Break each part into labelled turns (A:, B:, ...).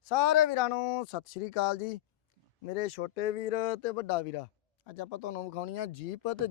A: ਸਾਰੇ ਵੀਰਾਂ ਨੂੰ ਸਤਿ ਸ਼੍ਰੀ ਅਕਾਲ ਜੀ। ਮੇਰੇ ਛੋਟੇ ਵੀਰ ਤੇ ਵੱਡਾ ਵੀਰਾ, ਅੱਜ ਆਪਾਂ ਤੁਹਾਨੂੰ ਵਿਖਾਉਣੀ ਆ ਜੀਪ। ਤੇ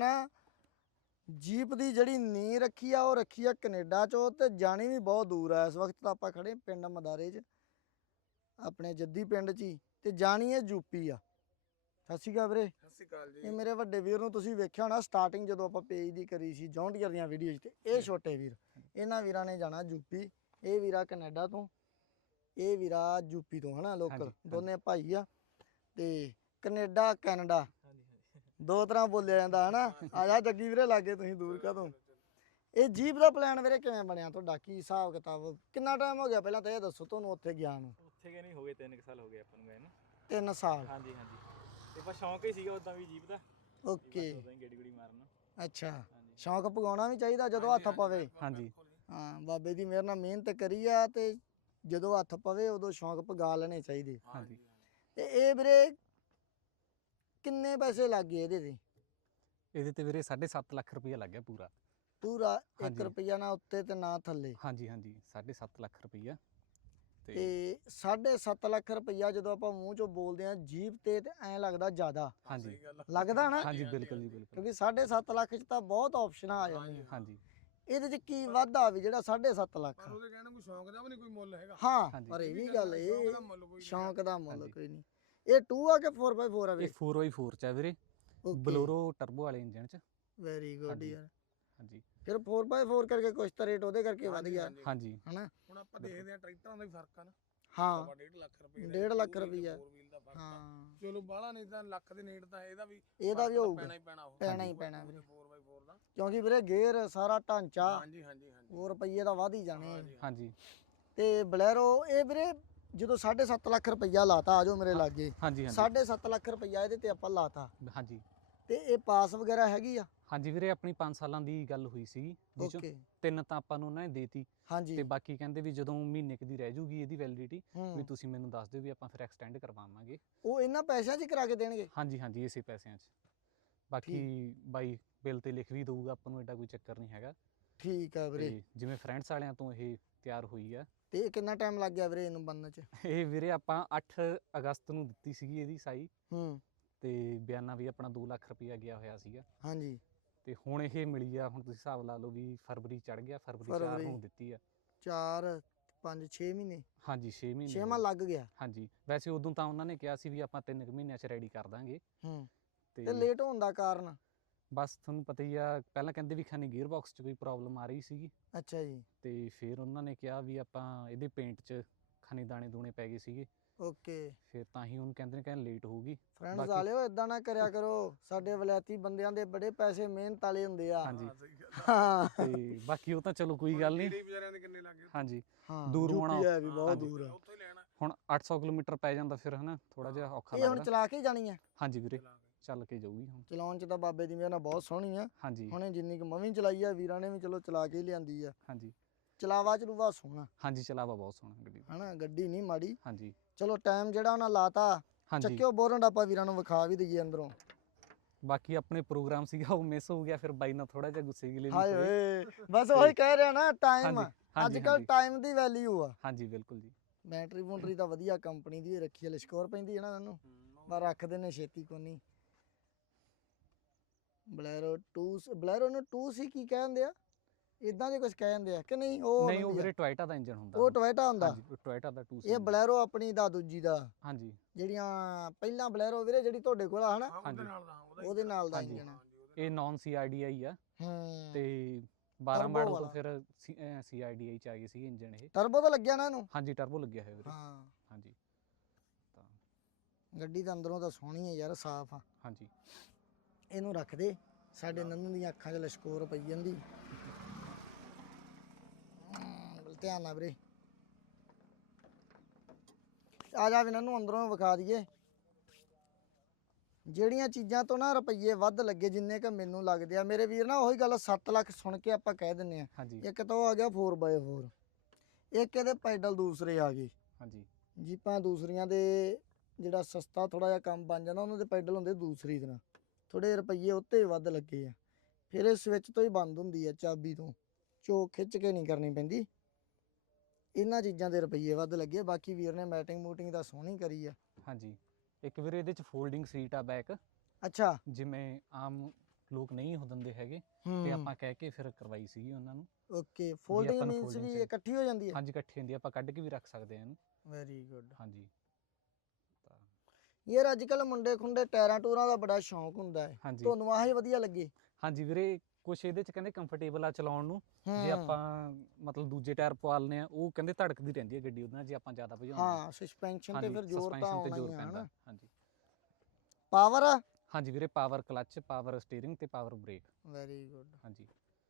A: ਜੀਪ ਦੀ ਜਿਹੜੀ ਨੀਂਹ ਰੱਖੀ ਆ ਉਹ ਰੱਖੀ ਆ ਕੈਨੇਡਾ ਚੋਂ, ਤੇ ਜਾਣੀ ਵੀ ਬਹੁਤ ਦੂਰ ਆ। ਇਸ ਵਕਤ ਤਾਂ ਆਪਾਂ ਖੜੇ ਪਿੰਡ ਮਦਾਰੇ 'ਚ, ਆਪਣੇ ਜੱਦੀ ਪਿੰਡ 'ਚ ਹੀ, ਤੇ ਜਾਣੀ ਇਹ ਯੂਪੀ ਆ। ਸਤਿ ਸ਼੍ਰੀ ਅਕਾਲ ਵੀਰੇ।
B: ਸਤਿ ਸ਼੍ਰੀ ਅਕਾਲ ਜੀ।
A: ਇਹ ਮੇਰੇ ਵੱਡੇ ਵੀਰ ਨੂੰ ਤੁਸੀਂ ਵੇਖਿਆ ਹੋਣਾ ਸਟਾਰਟਿੰਗ ਜਦੋਂ ਆਪਾਂ ਪੇਜ ਦੀ ਕਰੀ ਸੀ ਜੌਨ ਡੀਅਰ ਦੀਆਂ ਵੀਡੀਓਜ਼ ਤੇ। ਇਹ ਛੋਟੇ ਵੀਰ, ਇਹਨਾਂ ਵੀਰਾਂ ਨੇ ਜਾਣਾ ਯੂਪੀ। ਇਹ ਵੀਰਾ ਕੈਨੇਡਾ ਤੋਂ, ਇਹ ਵੀਰਾ ਯੂਪੀ ਤੋਂ, ਹਨਾ ਲੋਕਲ, ਦੋਨੇ ਭਾਈ ਆ। ਤੇ ਕੈਨੇਡਾ ਕੈਨੇਡਾ ਦੋ ਤਰ੍ਹਾਂ ਬੋਲਿਆ ਜਾਂਦਾ ਹਨਾ। ਆ ਜਾ ਜੱਗੀ ਵੀਰੇ ਲਾਗੇ, ਤੁਸੀਂ ਦੂਰ ਕਾਹਤੋਂ। ਇਹ ਜੀਪ ਦਾ ਪਲਾਨ ਵੀਰੇ ਕਿਵੇਂ ਬਣਿਆ ਤੁਹਾਡਾ? ਕੀ ਹਿਸਾਬ ਕਿਤਾਬ? ਕਿੰਨਾ ਟਾਈਮ ਹੋ ਗਿਆ ਪਹਿਲਾਂ ਤਾਂ ਇਹ ਦੱਸੋ ਤੁਹਾਨੂੰ ਉੱਥੇ ਗਿਆ ਨੂੰ?
B: ਉੱਥੇ ਗਏ ਨਹੀਂ, ਹੋ ਗਏ 3 ਸਾਲ ਹੋ ਗਏ ਆਪਾਂ ਨੂੰ ਗਏ ਨੂੰ।
A: 3 ਸਾਲ?
B: ਹਾਂਜੀ ਤੇ ਬਸ ਸ਼ੌਂਕ ਹੀ ਸੀਗਾ ਉਦਾਂ ਵੀ ਜੀਪ ਦਾ।
A: ਓਕੇ,
B: ਉਦਾਂ ਹੀ ਗੇੜੀ ਗੁੜੀ ਮਾਰਨ।
A: ਅੱਛਾ। ਸ਼ੌਂਕ ਪਗਾਉਣਾ ਵੀ ਚਾਹੀਦਾ ਜਦੋਂ ਹੱਥ ਪਵੇ।
B: ਹਾਂਜੀ
A: ਹਾਂ, ਬਾਬੇ ਦੀ ਮਿਹਰ ਨਾਲ ਮਿਹਨਤ ਕਰੀ ਆ, ਤੇ ਜਦੋਂ ਹੱਥ ਪਵੇ ਉਦੋਂ ਸ਼ੌਂਕ ਪਗਾ ਲੈਣੇ ਚਾਹੀਦੇ।
B: ਹਾਂਜੀ।
A: ਤੇ ਇਹ ਵੀਰੇ ਕਿੰਨੇ ਪੈਸੇ ਲੱਗ ਗਏ ਇਹਦੇ
B: ਤੇ ਵੀਰੇ 7.5 ਲੱਖ ਰੁਪਇਆ ਲੱਗ ਗਿਆ ਪੂਰਾ
A: ਪੂਰਾ 1 ਰੁਪਿਆ ਨਾ ਉੱਤੇ ਤੇ ਨਾ ਥੱਲੇ?
B: ਹਾਂਜੀ 7.5 ਲੱਖ ਰੁਪਇਆ।
A: ਤੇ 7.5 ਲੱਖ ਰੁਪਇਆ ਜਦੋਂ ਆਪਾਂ ਮੂੰਹ ਚੋਂ ਬੋਲਦੇ ਆ ਜੀਪ ਤੇ ਐਂ ਲੱਗਦਾ ਜ਼ਿਆਦਾ।
B: ਹਾਂਜੀ
A: ਲੱਗਦਾ ਨਾ?
B: ਹਾਂਜੀ ਬਿਲਕੁਲ ਜੀ ਬਿਲਕੁਲ।
A: ਕਿਉਂਕਿ 7.5 ਲੱਖ ਚ ਤਾਂ ਬਹੁਤ ਆਪਸ਼ਨਾਂ ਆ ਜਾਂਦੀਆਂ।
B: ਹਾਂਜੀ
A: ਇਹਦੇ ਚ ਕੀ ਵਾਧਾ ਵੀ ਜਿਹੜਾ 7.5 ਲੱਖ?
C: ਉਹਦੇ ਕਹਿਣਾ ਕੋਈ ਸ਼ੌਂਕ ਦਾ ਵੀ ਨਹੀਂ ਕੋਈ ਮੁੱਲ ਹੈਗਾ।
A: ਹਾਂ, ਪਰ ਇਹ ਵੀ ਗੱਲ ਇਹ ਸ਼ੌਂਕ ਦਾ ਮੁੱਲ ਕੋਈ ਨਹੀਂ। ਇਹ 2 ਆ ਕਿ 4x4 ਆ ਵੀਰੇ?
B: ਇਹ 4x4 ਚ ਆ ਵੀਰੇ, ਬਲੋਰੋ ਟਰਬੋ ਵਾਲੇ ਇੰਜਨ ਚ।
A: ਵੈਰੀ ਗੁੱਡ ਯਾਰ।
B: ਹਾਂਜੀ,
A: ਫਿਰ 4x4 ਕਰਕੇ ਕੁਛ ਤਾਂ ਰੇਟ ਉਹਦੇ ਕਰਕੇ ਵਧ ਗਿਆ
B: ਹਾਂਜੀ
A: ਹਨਾ।
C: ਹੁਣ ਆਪਾਂ ਦੇਖਦੇ ਆ ਟਰੈਕਟਰਾਂ ਦਾ ਵੀ ਫਰਕ ਆ ਨਾ।
A: ਹਾਂ,
C: 1.5 ਲੱਖ ਰੁਪਏ
A: 1.5 ਲੱਖ ਰੁਪਈਆ।
C: ਹਾਂ ਚਲੋ ਬਾਹਲਾ ਨਹੀਂ ਤਾਂ ਲੱਖ ਦੇ ਨੇੜ ਤਾਂ ਇਹਦਾ ਵੀ
A: ਹੋਊਗਾ,
C: ਪੈਣਾ ਹੀ ਪੈਣਾ। ਉਹ
A: ਪੈਣਾ ਹੀ ਪੈਣਾ ਵੀਰੇ,
C: 4x4 ਦਾ।
A: ਕਿਉਂਕਿ ਵੀਰੇ ਗੇਅਰ ਸਾਰਾ ਢਾਂਚਾ
C: ਹਾਂਜੀ
A: ਹੋਰ ਰੁਪਈਏ ਦਾ ਵਧ ਹੀ ਜਾਣੇ।
B: ਹਾਂਜੀ।
A: ਤੇ ਬਲੈਰੋ ਇਹ ਵੀਰੇ ਜਦੋਂ 7.5 ਲੱਖ ਰੁਪਈਆ ਲਾਤਾ, ਆਜੋ ਮੇਰੇ ਲਾਗੇ।
B: ਹਾਂਜੀ
A: 7.5 ਲੱਖ ਰੁਪਈਆ ਇਹਦੇ ਤੇ ਆਪਾਂ ਲਾਤਾ।
B: ਹਾਂਜੀ
A: ਤੇ ਇਹ ਪਾਸ ਵਗੈਰਾ ਹੈਗੀ ਆ?
B: ਹਾਂਜੀ ਵੀਰੇ, ਆਪਣੀ 5 ਸਾਲਾਂ ਦੀ ਗੱਲ ਹੋਈ ਸੀ, ਜਿਸ ਚੋਂ 3 ਤਾਂ ਆਪਾਂ ਨੂੰ ਉਹਨਾਂ ਨੇ ਦੇਤੀ।
A: ਹਾਂਜੀ।
B: ਤੇ ਬਾਕੀ ਕਹਿੰਦੇ ਵੀ ਜਦੋਂ ਮਹੀਨੇ ਕੁ ਦੀ ਰਹਿ ਜੂਗੀ ਇਹਦੀ ਵੈਲਿਡਿਟੀ, ਵੀ ਤੁਸੀਂ ਮੈਨੂੰ ਦੱਸ ਦਿਓ ਵੀ ਆਪਾਂ ਫਿਰ ਐਕਸਟੈਂਡ ਕਰਵਾਵਾਂਗੇ।
A: ਉਹ ਇਹਨਾਂ ਪੈਸਿਆਂ 'ਚ ਕਰਾ ਕੇ ਦੇਣਗੇ?
B: ਹਾਂਜੀ ਇਸੇ ਪੈਸਿਆਂ 'ਚ। ਬਾਕੀ ਬਾਈ ਬਿੱਲ ਤੇ ਲਿਖ ਵੀ ਦਊਗਾ, ਆਪਾਂ ਨੂੰ ਐਡਾ ਕੋਈ ਚੱਕਰ ਨਹੀਂ ਹੈਗਾ।
A: ਠੀਕ ਆ ਵੀਰੇ।
B: ਜਿਵੇਂ ਫਰੈਂਡਸ ਵਾਲਿਆਂ ਤੋਂ ਇਹ ਤਿਆਰ ਹੋਈ ਆ।
A: ਤੇ ਕਿੰਨਾ ਟਾਈਮ ਲੱਗ ਗਿਆ ਵੀਰੇ ਇਹਨੂੰ ਬਣਨ 'ਚ?
B: ਇਹ ਵੀਰੇ ਆਪਾਂ 8 ਅਗਸਤ ਨੂੰ ਦਿੱਤੀ ਸੀਗੀ ਇਹਦੀ ਸਾਈ। ਤੇ ਬਿਆਨਾ ਵੀ ਆਪਣਾ 2 ਲੱਖ ਰੁਪਇਆ ਗਿਆ ਹੋਇਆ ਸੀਗਾ।
A: ਹਾਂਜੀ।
B: ਤੇ ਹੁਣ ਇਹ ਮਿਲੀ ਆ, ਹੁਣ ਤੁਸੀਂ ਹਿਸਾਬ ਲਾ ਲਓ ਵੀ ਫਰਵਰੀ ਚੜ ਗਿਆ, ਫਰਵਰੀ 4 ਨੂੰ ਦਿੱਤੀ ਆ।
A: 4 5 6 ਮਹੀਨੇ?
B: ਹਾਂਜੀ 6 ਮਹੀਨੇ।
A: 6ਵਾਂ ਲੱਗ ਗਿਆ?
B: ਹਾਂਜੀ। ਵੈਸੇ ਉਦੋਂ ਤਾਂ ਉਹਨਾਂ ਨੇ ਕਿਹਾ ਸੀ ਵੀ ਆਪਾਂ 3 ਮਹੀਨਿਆਂ 'ਚ ਰੈਡੀ ਕਰ ਦਾਂਗੇ।
A: ਤੇ ਲੇਟ ਹੋਣ ਦਾ ਕਾਰਨ?
B: ਬਸ ਤੁਹਾਨੂੰ ਪਤਾ ਹੀ ਆ, ਪਹਿਲਾਂ ਕਹਿੰਦੇ ਵੀ ਖਾਨੀ ਗੀਅਰ ਬਾਕਸ 'ਚ ਕੋਈ ਪ੍ਰੋਬਲਮ ਆ ਰਹੀ ਸੀਗੀ।
A: ਅੱਛਾ ਜੀ।
B: ਤੇ ਫਿਰ ਉਹਨਾਂ ਨੇ ਕਿਹਾ ਵੀ ਆਪਾਂ ਇਹਦੇ ਪੇਂਟ 'ਚ ਖਾਨੀ ਦਾਣੇ ਦੂਣੇ ਪੈ ਗਏ ਸੀਗੇ।
A: ਓਕੇ।
B: ਫਿਰ ਤਾਂ ਹੀ ਉਹਨੂੰ ਕਹਿੰਦੇ ਲੇਟ ਹੋਊਗੀ।
A: ਫਰੈਂਡਸ ਵਾਲਿਓ ਇਦਾਂ ਨਾ ਕਰਿਆ ਕਰੋ, ਸਾਡੇ ਵਲੈਤੀ ਬੰਦਿਆਂ ਦੇ ਬੜੇ ਪੈਸੇ ਮਿਹਨਤ ਵਾਲੇ ਹੁੰਦੇ ਆ।
B: ਹਾਂਜੀ।
A: ਹਾਂ,
B: ਤੇ ਬਾਕੀ ਉਹ ਤਾਂ ਚਲੋ ਕੋਈ ਗੱਲ ਨਹੀਂ।
C: ਵਿਚਾਰਿਆਂ ਦੇ ਕਿੰਨੇ ਲੱਗੇ?
B: ਹਾਂਜੀ,
A: ਦੂਰ ਹੋਣਾ ਵੀ ਬਹੁਤ ਦੂਰ ਆ।
C: ਉੱਥੋਂ ਹੀ ਲੈਣਾ।
B: ਹੁਣ 800 ਕਿਲੋਮੀਟਰ ਪੈ ਜਾਂਦਾ ਫਿਰ, ਹਨਾ, ਥੋੜਾ ਜਿਹਾ ਔਖਾ
A: ਇਹ
B: ਲੱਗਦਾ।
A: ਹੁਣ ਚਲਾ ਕੇ ਹੀ ਜਾਣੀ ਆ?
B: ਹਾਂਜੀ ਵੀਰੇ, ਚੱਲ ਕੇ ਜਾਊਗੀ ਹੁਣ।
A: ਚਲਾਉਣ 'ਚ ਤਾਂ ਬਾਬੇ ਦੀ ਮਿਹਰ ਨਾਲ ਬਹੁਤ ਸੋਹਣੀ ਆ।
B: ਹਾਂਜੀ।
A: ਹੁਣੇ ਜਿੰਨੀ ਕੁ ਮਵੀਂ ਚਲਾਈ ਆ, ਵੀਰਾਂ ਨੇ ਵੀ ਚਲੋ ਚਲਾ ਕੇ ਹੀ ਲਿਆਂਦੀ ਆ।
B: ਹਾਂਜੀ।
A: ਚਲਾਵਾ ਚਲੂਵਾ ਸੋਹਣਾ।
B: ਹਾਂਜੀ, ਚਲਾਵਾ ਬਹੁਤ ਸੋਹਣਾ ਗੱਡੀ ਦਾ।
A: ਹਨਾ, ਗੱਡੀ ਨਹੀਂ ਮਾੜੀ।
B: ਹਾਂਜੀ।
A: ਚਲੋ ਟਾਈਮ ਜਿਹੜਾ ਉਹਨਾਂ ਲਾਤਾ, ਚੱਕਿਓ ਬੋਰਡ ਆਪਾਂ ਵੀਰਾਂ ਨੂੰ ਵਿਖਾ ਵੀ ਦਈਏ ਅੰਦਰੋਂ।
B: ਬਾਕੀ ਆਪਣੇ ਪ੍ਰੋਗਰਾਮ ਸੀਗਾ ਉਹ ਮਿਸ ਹੋ ਗਿਆ, ਫਿਰ ਬਾਈ ਨਾਲ ਥੋੜਾ ਜਿਹਾ ਗੁੱਸੇ ਗਿਲੇ
A: ਹਾਏ ਓਏ, ਬਸ ਉਹੀ ਕਹਿ ਰਿਹਾ ਨਾ, ਟਾਈਮ ਅੱਜ ਕੱਲ ਟਾਈਮ ਦੀ ਵੈਲਿਊ ਆ।
B: ਹਾਂਜੀ ਬਿਲਕੁਲ ਜੀ।
A: ਬੈਟਰੀ ਬੂਟਰੀ ਤਾਂ ਵਧੀਆ ਕੰਪਨੀ ਦੀ ਰੱਖੀ ਹੈ, ਲਿਸ਼ਕੋਰ ਪੈਂਦੀ ਹੈ ਨਾ ਇਹਨੂੰ, ਪਰ ਰੱਖਦੇ ਨੇ ਛੇਤੀ ਕੋਨੀ। ਬਲੈਰੋ 2, ਬਲੈਰੋ ਨੂੰ 2 ਸੀ ਕੀ ਕਹਿੰਦੇ ਆ, ਇਦਾਂ ਦੇ ਕੁਝ ਕਹਿੰਦੇ ਆ ਕਿ ਨਹੀਂ?
B: ਉਹ ਵੀਰੇ ਟੋਇਟਾ ਦਾ ਇੰਜਨ ਹੁੰਦਾ।
A: ਉਹ ਟੋਇਟਾ ਹੁੰਦਾ?
B: ਹਾਂਜੀ, ਟੋਇਟਾ ਦਾ 2 ਸੀ।
A: ਇਹ ਬਲੈਰੋ ਆਪਣੀ ਦਾ ਦੂਜੀ ਦਾ? ਹਾਂਜੀ। ਜਿਹੜੀਆਂ ਪਹਿਲਾਂ ਬਲੈਰੋ ਵੀਰੇ ਜਿਹੜੀ ਤੁਹਾਡੇ ਕੋਲ ਆ ਹਨਾ, ਉਹਦੇ ਨਾਲ ਦਾ ਇੰਜਨ ਆ
B: ਇਹ। ਨਾਨ CRDI ਆ। ਤੇ 12 ਮਾਡਲ ਤੋਂ ਫਿਰ CRDI ਚ ਆ ਗਈ ਸੀ ਇੰਜਨ। ਇਹ
A: ਟਰਬੋ ਤਾਂ ਲੱਗਿਆ ਨਾ ਇਹਨੂੰ?
B: ਹਾਂਜੀ, ਟਰਬੋ ਲੱਗਿਆ ਹੋਇਆ ਵੀਰੇ।
A: ਹਾਂ।
B: ਹਾਂਜੀ। ਤਾਂ
A: ਗੱਡੀ ਤਾਂ ਅੰਦਰੋਂ ਤਾਂ ਸੋਹਣੀ ਹੈ ਯਾਰ, ਸਾਫ਼ ਆ।
B: ਹਾਂਜੀ।
A: ਇਹਨੂੰ ਰੱਖ ਦੇ, ਸਾਡੇ ਨੰਨੂ ਦੀਆਂ ਅੱਖਾਂ 'ਚ ਲਿਸ਼ਕੋਰ ਪਈ ਜਾਂਦੀ। ਧਿਆਨ ਨਾਲ ਵੀਰੇ, ਆ ਜਾ ਵੀ ਨੰਨੂ ਅੰਦਰੋਂ ਵਿਖਾ ਦਈਏ। ਜਿਹੜੀਆਂ ਚੀਜ਼ਾਂ ਤੋਂ ਨਾ ਰੁਪਈਏ ਵੱਧ ਲੱਗੇ ਜਿੰਨੇ ਕ ਮੈਨੂੰ ਲੱਗਦੇ ਆ ਮੇਰੇ ਵੀਰ, ਨਾ ਉਹੀ ਗੱਲ 7 ਲੱਖ ਸੁਣ ਕੇ ਆਪਾਂ ਕਹਿ ਦਿੰਨੇ ਆ। ਇੱਕ ਤਾਂ ਉਹ ਆ ਗਿਆ 4x4, ਇੱਕ ਇਹਦੇ ਪੈਡਲ ਦੂਸਰੇ ਆ ਗਏ। ਹਾਂਜੀ। ਜੀਪਾਂ ਦੂਸਰੀਆਂ ਦੇ ਜਿਹੜਾ ਸਸਤਾ ਥੋੜਾ ਜਿਹਾ ਕੰਮ ਬਣ ਜਾਂਦਾ, ਉਹਨਾਂ ਦੇ ਪੈਡਲ ਹੁੰਦੇ ਦੂਸਰੀ ਤਰ੍ਹਾਂ, ਥੋੜੇ ਰੁਪਈਏ ਉੱਤੇ ਵੱਧ ਲੱਗੇ ਆ। ਫਿਰ ਇਹ ਸਵਿਚ ਤੋਂ ਹੀ ਬੰਦ ਹੁੰਦੀ ਆ, ਚਾਬੀ ਤੋਂ, ਚੋਕ ਖਿੱਚ ਕੇ ਨਹੀਂ ਕਰਨੀ ਪੈਂਦੀ। ਇਹਨਾਂ ਚੀਜ਼ਾਂ ਦੇ ਰੁਪਈਏ ਵੱਧ ਲੱਗੇ। ਬਾਕੀ ਵੀਰ ਨੇ ਮੈਟਿੰਗ ਮੂਟਿੰਗ ਤਾਂ ਸੋਹਣੀ ਕਰੀ ਆ।
B: ਹਾਂਜੀ ਇੱਕ ਵੀਰੇ ਇਹਦੇ ਚ ਫੋਲਡਿੰਗ ਸੀਟ ਆ ਬੈਕ,
A: ਅੱਛਾ
B: ਜਿਵੇਂ ਆਮ ਲੋਕ ਨਹੀਂ ਹੋ ਦਿੰਦੇ ਹੈਗੇ ਤੇ
A: ਹੂੰ
B: ਆਪਾਂ ਕਹਿ ਕੇ ਫਿਰ ਕਰਵਾਈ ਸੀਗੀ ਉਹਨਾਂ ਨੂੰ।
A: ਓਕੇ ਫੋਲਡਿੰਗ
B: ਆਪਾਂ ਨੂੰ
A: ਮੀਨਸ
B: folding
A: ਵੀ
B: ਚਾਹੀਦੀ।
A: ਇਕੱਠੀ ਹੋ ਜਾਂਦੀ ਹੈ।
B: ਹਾਂਜੀ ਇਕੱਠੀ ਹੁੰਦੀ ਆ, ਆਪਾਂ ਕੱਢ ਕੇ ਵੀ ਰੱਖ ਸਕਦੇ ਆ ਇਹਨੂੰ।
A: Very good.
B: ਹਾਂਜੀ ਤਾਂ
A: ਯਾਰ ਅੱਜ ਕੱਲ ਮੁੰਡੇ ਖੁੰਡੇ ਟਾਇਰਾਂ ਟੂਰਾਂ ਦਾ ਬੜਾ ਸ਼ੌਂਕ ਹੁੰਦਾ ਹੈ,
B: ਹਾਂਜੀ
A: ਤੁਹਾਨੂੰ ਆਹ ਹੀ ਵਧੀਆ ਲੱਗੇ?
B: ਹਾਂਜੀ ਵੀਰੇ ਕੁਛ ਇਹਦੇ ਚ ਕਹਿੰਦੇ ਕੰਫਰਟੇਬਲ ਆ ਚਲਾਉਣ ਨੂੰ। ਜੇ
A: ਹੂੰ
B: ਆਪਾਂ ਮਤਲਬ ਦੂਜੇ ਟਾਇਰ ਪਵਾ ਲੈਂਦੇ ਆ, ਉਹ ਕਹਿੰਦੇ ਧੜਕਦੀ ਰਹਿੰਦੀ ਹੈ ਗੱਡੀ ਉਹਦੇ ਨਾਲ ਜੇ ਆਪਾਂ ਜ਼ਿਆਦਾ ਭਜਾਉਂਦੇ
A: ਹਾਂ ਸਸਪੈਂਸ਼ਨ ਤੇ ਫਿਰ ਜ਼ੋਰ ਤਾਂ
B: suspension ਤੇ
A: ਆਉਣਾ
B: ਜ਼ੋਰ
A: ਹੀ ਆ
B: ਪੈਂਦਾ।
A: ਹਨਾ।
B: ਹਾਂਜੀ
A: ਪਾਵਰ ਆ।
B: ਹਾਂਜੀ ਵੀਰੇ ਪਾਵਰ ਕਲੱਚ, ਪਾਵਰ ਸਟੀਅਰਿੰਗ ਤੇ ਪਾਵਰ ਬ੍ਰੇਕ।
A: Very good.
B: ਹਾਂਜੀ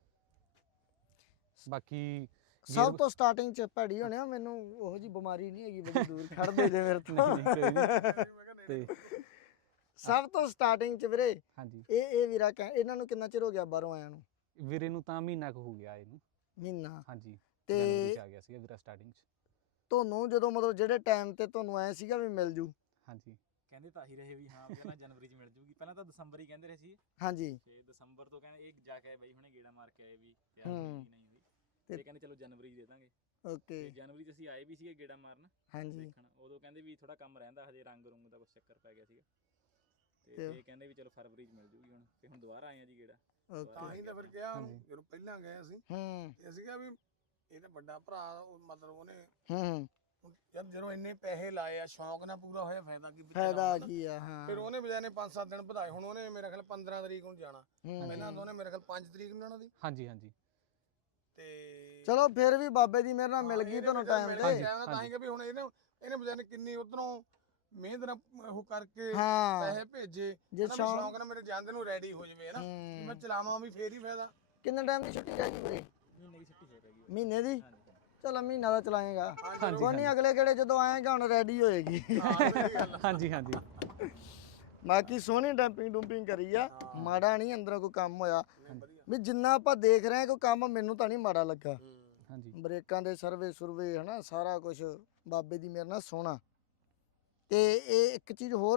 B: ਬਾਕੀ
A: ਸਭ ਤੋਂ ਸਟਾਰਟਿੰਗ ਚ ਭੈੜੀ ਹੋਣੇ ਆ, ਮੈਨੂੰ ਉਹੋ ਜੀ ਬਿਮਾਰੀ ਨਹੀਂ ਹੈਗੀ, ਬੜੀ ਦੂਰ ਖੜਦੇ ਜੇ ਮੇਰੇ ਤੋਂ।
B: ਨਹੀਂ ਕੋਈ ਨੀ।
C: ਮੈਂ ਕਿਹਾ ਨੇੜੇ
B: ਤੇ
A: ਸਭ ਤੋਂ ਸਟਾਰਟਿੰਗ ਚ ਵੀਰੇ
B: ਹਾਂਜੀ
A: ਇਹ ਵੀਰਾ ਇਹਨਾਂ ਨੂੰ ਕਿੰਨਾ ਚਿਰ ਹੋ ਗਿਆ ਬਾਹਰੋਂ ਆਇਆਂ ਨੂੰ?
B: ਵੀਰੇ ਨੂੰ ਤਾਂ ਮਹੀਨਾ ਕੁ ਹੋ ਗਿਆ ਇਹਨੂੰ।
A: ਮਹੀਨਾ।
B: ਹਾਂਜੀ
A: ਤੇ
B: ਜਨਵਰੀ ਚ ਆ ਗਿਆ ਸੀਗਾ ਵੀਰਾ ਸਟਾਰਟਿੰਗ ਚ।
A: ਤੁਹਾਨੂੰ ਜਦੋਂ ਮਤਲਬ ਜਿਹੜੇ ਟਾਈਮ ਤੇ ਤੁਹਾਨੂੰ ਐ ਸੀਗਾ ਵੀ ਮਿਲ ਜੂ?
B: ਹਾਂਜੀ
D: ਕਹਿੰਦੇ ਤਾਂ ਹੀ ਰਹੇ ਵੀ ਹਾਂ ਵੀ ਕਹਿੰਦਾ ਜਨਵਰੀ ਚ ਮਿਲ ਜੂਗੀ। ਪਹਿਲਾਂ ਤਾਂ ਦਸੰਬਰ ਹੀ ਕਹਿੰਦੇ ਰਹੇ ਸੀ,
A: ਹਾਂਜੀ
D: ਤੇ ਦਸੰਬਰ ਤੋਂ ਕਹਿੰਦੇ ਇਹ ਜਾ ਕੇ ਆਏ ਬਈ ਹੁਣੇ ਗੇੜਾ ਮਾਰ ਕੇ ਆਏ ਵੀ ਤਿਆਰ
A: ਹੂੰ।
D: ਹੋਈ ਨਹੀਂ ਹੋਈ,
A: ਤੇ-
D: ਤੇ ਕਹਿੰਦੇ ਚਲੋ ਜਨਵਰੀ 'ਚ ਦੇ ਦਾਂਗੇ।
A: ਓਕੇ
D: ਤੇ ਜਨਵਰੀ 'ਚ ਅਸੀਂ ਆਏ ਵੀ ਸੀਗੇ ਗੇੜਾ ਮਾਰਨ
A: ਹਾਂਜੀ
D: ਦੇਖਣ, ਉਦੋਂ ਕਹਿੰਦੇ ਵੀ ਥੋੜਾ ਕੰਮ ਰਹਿੰਦਾ ਹਜੇ, ਰੰਗ ਰੁੰਗ ਦਾ ਕੁਛ ਚੱਕਰ ਪੈ ਗਿਆ ਸੀਗਾ, ਤੇ
A: ਤੇ-
D: ਇਹ ਕਹਿੰਦੇ ਵੀ ਚਲੋ ਫਰਵਰੀ 'ਚ ਮਿਲ ਜੂਗੀ ਹੁਣ, ਤੇ ਹੁਣ ਦੁਬਾਰਾ ਆਏ ਆ ਜੀ ਗੇੜਾ।
A: ਓਕੇ
C: ਤਾਂ ਹੀ ਤਾਂ ਫਿਰ ਕਿਹਾ ਉਹਨੂੰ,
B: ਹਾਂਜੀ।
C: ਜਦੋਂ ਪਹਿਲਾਂ ਗਏ ਅਸੀਂ
A: ਹੂੰ
C: ਤੇ ਅਸੀਂ ਕਿਹਾ ਵੀ ਇਹਦਾ ਵੱਡਾ ਭਰਾ ਮਤਲਬ ਉਹਨੇ
A: ਹੂੰ
C: ਯਾਰ ਜਦੋਂ ਇੰਨੇ ਪੈਸੇ ਲਾਏ ਆ, ਸ਼ੌਂਕ ਨਾਲ ਪੂਰਾ ਹੋਇਆ, ਫਾਇਦਾ ਕੀ ਵਿੱਚ
A: ਫਾਇਦਾ
C: ਲਾਉਣ ਦਾ?
A: ਕੀ ਆ? ਹਾਂ
C: ਫਿਰ ਉਹਨੇ ਬਜਾਏ ਨੇ 5-7 ਦਿਨ ਵਧਾਏ। ਹੁਣ ਉਹਨੇ ਮੇਰੇ ਖਿਆਲ 15 ਤਰੀਕ ਨੂੰ ਜਾਣਾ,
A: ਹੂੰ।
C: ਪਹਿਲਾਂ ਤਾਂ ਉਹਨੇ ਮੇਰੇ ਖਿਆਲ 5 ਤਰੀਕ ਨੂੰ ਜਾਣਾ ਸੀ।
B: ਹਾਂਜੀ ਹਾਂਜੀ
C: ਤੇ
A: ਚਲੋ ਫਿਰ ਵੀ ਬਾਬੇ ਦੀ ਮਿਹਰ ਨਾਲ ਮਿਲ
C: ਹਾਂ,
A: ਗਈ
C: ਇਹਨੇ
A: ਤੁਹਾਨੂੰ
C: ਵੀ ਚੱਲ
A: ਟਾਈਮ
C: ਮਿਲ
A: ਤੇ।
C: ਗਈ time ਨਾਲ, ਤਾਂ ਹੀ ਕਿ ਵੀ ਹੁਣ ਇਹਨੇ ਬਜਾਏ ਨੇ ਕਿੰਨੀ ਉਧਰੋਂ ਮਿਹਨਤ ਨਾਲ ਉਹ ਕਰਕੇ
A: ਹਾਂ
C: ਪੈਸੇ ਭੇਜੇ,
A: ਜੇ
C: ਹਨਾ ਵੀ
A: ਸ਼ੌਂਕ
C: ਸ਼ੌਂਕ ਨਾਲ ਮੇਰੇ ਜਾਂਦੇ ਨੂੰ ਰੈਡੀ ਹੋ ਜਾਵੇ, ਹਨਾ ਕਿ ਮੈਂ
A: ਹੂੰ।
C: ਚਲਾਵਾਂ ਵੀ ਫੇਰ ਹੀ ਫਾਇਦਾ।
A: ਕਿੰਨੇ ਟਾਈਮ ਦੀ ਛੁੱਟੀ ਰਹਿ ਗਈ ਵੀਰੇ?
D: ਮਹੀਨੇ ਦੀ ਛੁੱਟੀ ਹੋ ਰਹੀ
A: ਮਹੀਨੇ ਦੀ?
D: ਹਾਂਜੀ
A: ਚਲੋ ਮਹੀਨਾ ਦਾ ਚਲਾਏਗਾ।
B: ਹਾਂਜੀ,
A: ਕੋਈ ਨਹੀਂ
B: ਹਾਂਜੀ।
A: ਅਗਲੇ ਕਿਹੜੇ ਜਦੋਂ ਆਏਗਾ ਹੁਣ ਰੈਡੀ ਹੋਏਗੀ।
C: ਹਾਂ ਸਹੀ ਗੱਲ ਆ।
B: ਹਾਂਜੀ ਹਾਂਜੀ
A: ਬਾਕੀ ਸੋਹਣੀ ਡੰਪਿੰਗ ਡੁੰਪਿੰਗ ਕਰੀ ਆ,
C: ਹਾਂ।
A: ਮਾੜਾ ਨਹੀਂ ਅੰਦਰੋਂ ਕੋਈ ਕੰਮ ਹੋਇਆ।
C: ਨਹੀਂ, ਵਧੀਆ।
A: ਵੀ ਜਿੰਨਾ ਆਪਾਂ ਦੇਖ ਰਹੇ ਹਾਂ ਕੋਈ ਕੰਮ ਮੈਨੂੰ ਤਾਂ ਨਹੀਂ ਮਾੜਾ ਲੱਗਾ।
B: ਹਾਂਜੀ
A: ਬ੍ਰੇਕਾਂ ਦੇ ਸਰਵੇ ਸੁਰਵੇ ਹਨਾ ਸਾਰਾ ਕੁਝ ਬਾਬੇ ਦੀ ਮਿਹਰ ਨਾਲ ਸੋਹਣਾ। ਤੇ ਇਹ ਇੱਕ ਚੀਜ਼ ਹੋਰ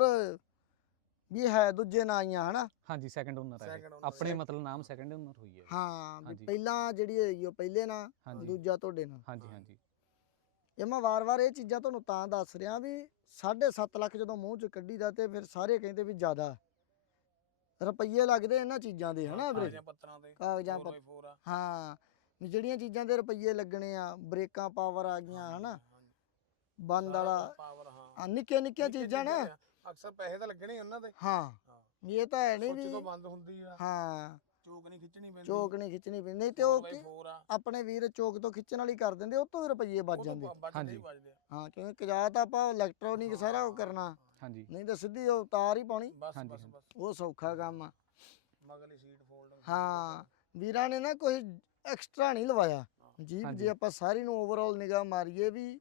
A: ਵੀ ਹੈ ਦੂਜੇ ਨਾਂ ਆਈਆਂ ਹਨਾ।
B: ਹਾਂਜੀ ਸੈਕੰਡ ਓਨਰ ਹੈ
C: Second owner
B: ਆਪਣੇ
A: ਹੈ।
B: ਮਤਲਬ ਨਾਮ ਸੈਕੰਡ ਓਨਰ ਹੋਈ ਹੈ
A: ਹਾਂ ਵੀ
B: ਹਾਂਜੀ।
A: ਪਹਿਲਾਂ ਜਿਹੜੀ ਹੈਗੀ ਉਹ ਪਹਿਲੇ ਨਾਂ,
B: ਹਾਂਜੀ
A: ਦੂਜਾ ਤੁਹਾਡੇ ਨਾਲ।
B: ਹਾਂਜੀ ਹਾਂਜੀ
A: ਇਹ ਮੈਂ ਵਾਰ-ਵਾਰ ਇਹ ਚੀਜ਼ਾਂ ਤੁਹਾਨੂੰ ਤਾਂ ਦੱਸ ਰਿਹਾ ਵੀ 7.5 ਲੱਖ ਜਦੋਂ ਮੂੰਹ ਚ ਕੱਢੀਦਾ ਤੇ ਫਿਰ ਸਾਰੇ ਕਹਿੰਦੇ ਵੀ ਜ਼ਿਆਦਾ ਰੁਪਈਏ ਲੱਗਦੇ ਇਹਨਾਂ ਚੀਜ਼ਾਂ ਦੇ ਹਨਾ ਵੀਰੇ?
C: ਕਾਗਜ਼ਾਂ ਪੱਤਰਾਂ ਤੇ
A: ਕਾਗਜ਼ਾਂ
C: 4x4 ਆ।
A: ਹਾਂ ਵੀ ਜਿਹੜੀਆਂ ਚੀਜ਼ਾਂ ਦੇ ਰੁਪਈਏ ਲੱਗਣੇ ਆ, ਬ੍ਰੇਕਾਂ ਪਾਵਰ ਆ ਗਈਆਂ ਹਨਾ,
C: ਹਾਂਜੀ।
A: ਬੰਦ
C: ਸਾਰਾ
A: ਵਾਲਾ
C: ਕੁਛ power, ਹਾਂ
A: ਆ ਨਿੱਕੀਆਂ ਨਿੱਕੀਆਂ
C: ਨਿੱਕੀਆਂ
A: ਚੀਜ਼ਾਂ ਨਾ।
C: ਆ। ਅਕਸਰ ਪੈਸੇ ਤਾਂ ਲੱਗਣੇ ਹੀ ਉਹਨਾਂ ਦੇ।
A: ਹਾਂ
C: ਹਾਂ।
A: ਇਹ ਤਾਂ ਹੈ ਨਹੀਂ
C: ਸੁੱਚ
A: ਵੀ
C: ਤੋਂ ਬੰਦ ਹੁੰਦੀ ਆ,
A: ਹਾਂ
C: ਚੋਕ ਨਹੀਂ ਖਿੱਚਣੀ ਪੈਂਦੀ,
A: ਚੋਕ ਨਹੀਂ ਖਿੱਚਣੀ ਪੈਂਦੀ, ਨਹੀਂ ਤੇ ਉਹ ਕੀ
C: 4x4 ਆ,
A: ਆਪਣੇ ਵੀਰ ਚੋਕ ਤੋਂ ਖਿੱਚਣ ਵਾਲੀ ਕਰ ਦਿੰਦੇ, ਉਹ ਤੋਂ ਵੀ ਰੁਪਈਏ ਬਚ
C: ਉਹ ਤੋਂ
A: ਜਾਂਦੇ।
C: ਬਚਦੇ ਹੀ
B: ਹਾਂਜੀ।
C: ਬਚਦੇ ਆ।
A: ਹਾਂ ਕਿਉਂਕਿ ਕਜਾ ਤਾਂ ਆਪਾਂ ਇਲੈਕਟ੍ਰੋਨਿਕ ਸਾਰਾ ਉਹ ਕਰਨਾ,
B: ਹਾਂਜੀ
A: ਨਹੀਂ ਤਾਂ ਸਿੱਧੀ ਉਹ ਤਾਰ ਹੀ ਪਾਉਣੀ,
C: ਬਸ
B: ਹਾਂਜੀ,
C: ਬਸ
B: ਹਾਂਜੀ।
C: ਬਸ
A: ਉਹ ਸੌਖਾ ਕੰਮ ਆ।
C: ਮਗਲੀ ਸੀਟ ਫੋਲਡ।
A: ਹਾਂ ਵੀਰਾਂ ਨੇ ਨਾ ਕੋਈ ਐਕਸਟਰਾ ਨਹੀਂ ਲਵਾਇਆ ਜੀਪ।
B: ਹਾਂਜੀ।
A: ਜੇ ਆਪਾਂ ਸਾਰੀ ਨੂੰ ਓਵਰਆਲ ਨਿਗਾਹ ਮਾਰੀਏ ਵੀ